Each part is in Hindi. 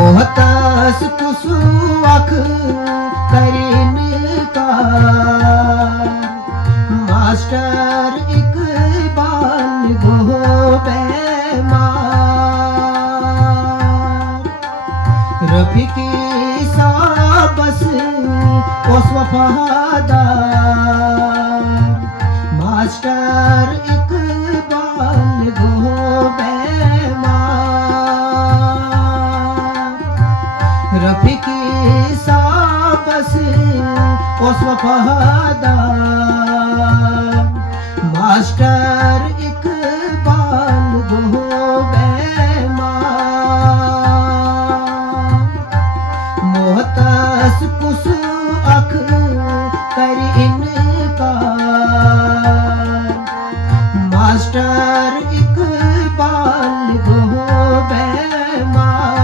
मोहतास कुसु अख करीन का मास्टर इकबाल गो बेमार रफीकी साबस उस वफादार मास्टर इकबाल गो बेमार रफीकी साबस उस वफादार मास्टर इकबाल गो बेमार मोहतास कुस अख कर इनकार मास्टर इकबाल गो बेमार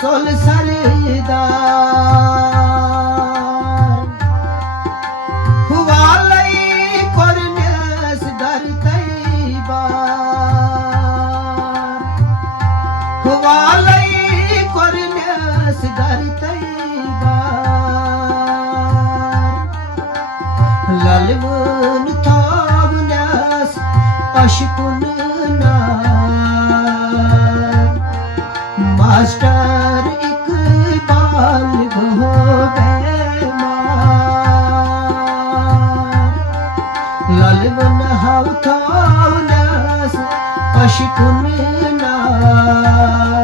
सोल सरदार हुआ लई कोरन्यास दर तैबार हुआ लई कोरन्यास दर तैबार ललवन थावन्यास अशकुन नार मास्टर इकबाल गो बेमार ललवन हाउथावनस अशकुन नार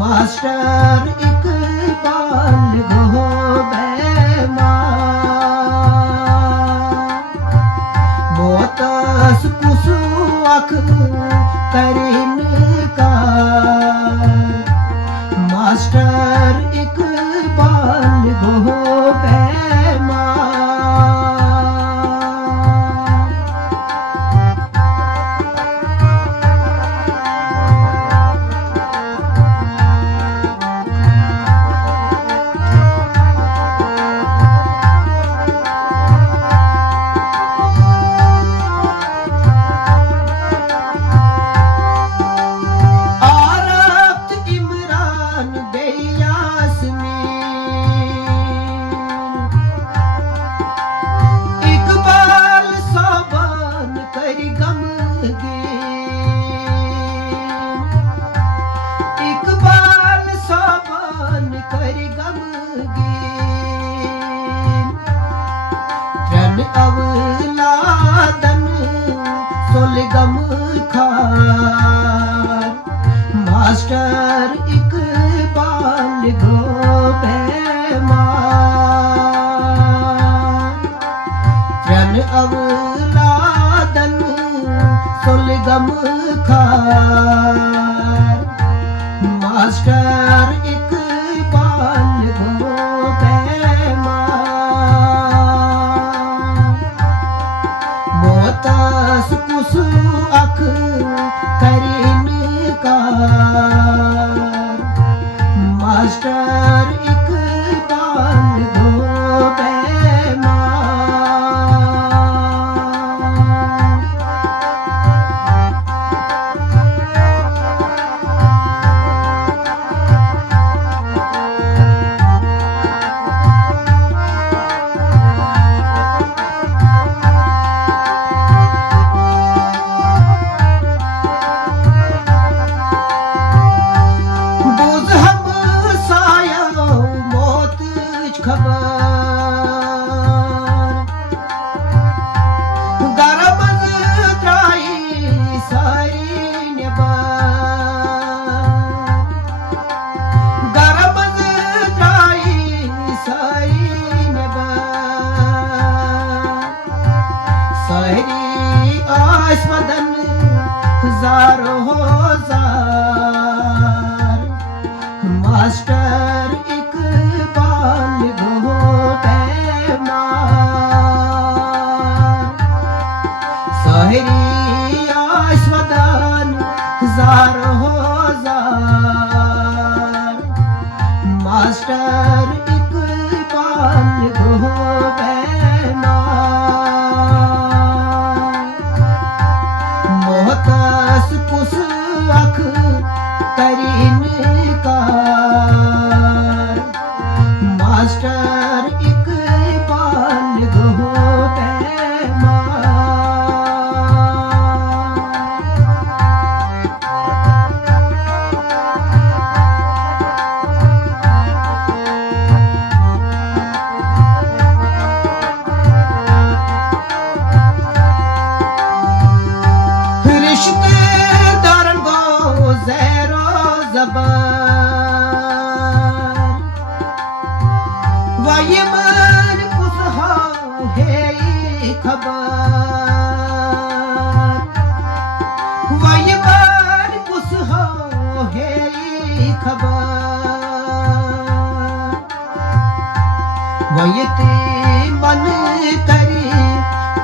मास्टर इकबाल गो बेमार मोहतास कुसु अख करीन का मास्टर इकबाल गो बेमार अवलादन सोलगम खार मास्टर इकबाल गो बेमार जन अवलादन सोलगम खार मास्टर इकबाल गो मोहतास कुस अख कर इनकार मास्टर इकबाल गो बेमार मास्टर। मोहतास कुस अख करीन का मास्टर इकबाल गो बेमार। रिश्तेदारन गो ज़ैरो ज़बान वाये मन कुछ हो है खबर वाये मन कुछ हो है खबर वाये ते मन करे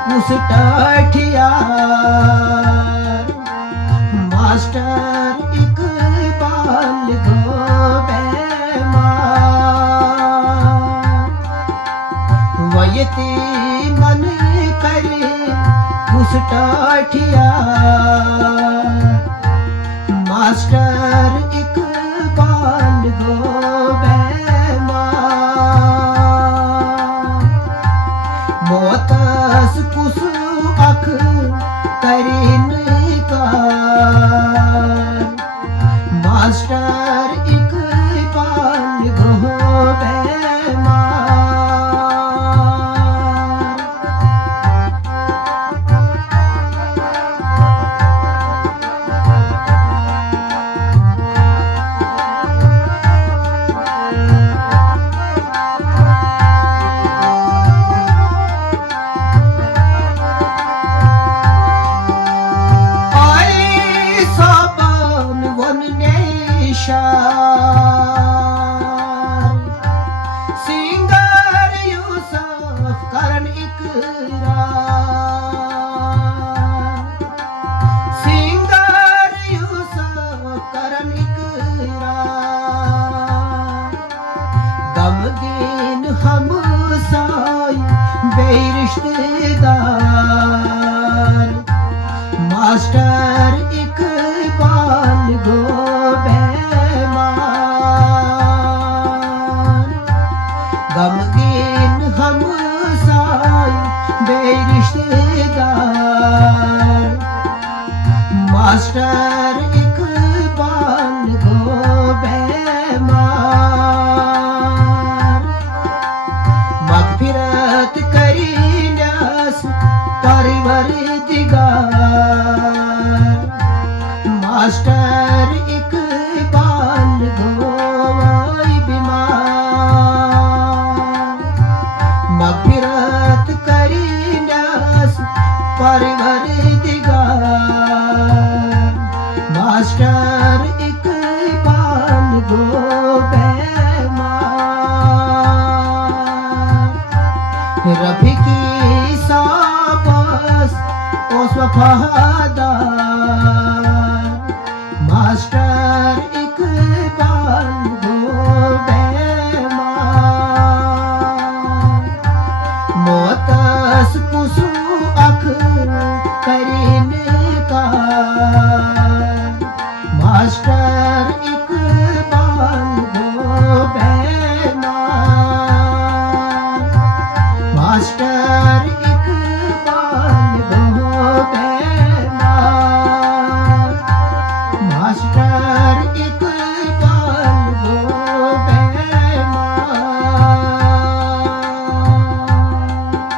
कुछ टाठिया मास्टर इकबाल गो बेमार वयते मन करे कुछ टाठिया मास्टर इकबाल गो बेमार। मोहतास कुछ अख करीन का मास्टर इकबाल गो बेमार। सिंगर यूसुफ करन इकरार सिंगर यूसुफ करन इकरार गमगीन हम साई बेरिश्तेदार मास्टर इकबाल गो गमगीन हम साई बेरिश्तेदार मास्टर इकबाल गो बेमार। मगफिरत करीन्यास परवरदिगार मास्टर इकबाल गो मगफिरत करीन्यास परवरदिगार मास्टर इकबाल गो बेमार। रफीकी साबस ओस वफादार मास्टर इकबाल गो मोहतास कुछ अख करीन का मास्टर इकबाल गो बेमार। मास्टर इकबाल गो बेमार। मास्टर इकबाल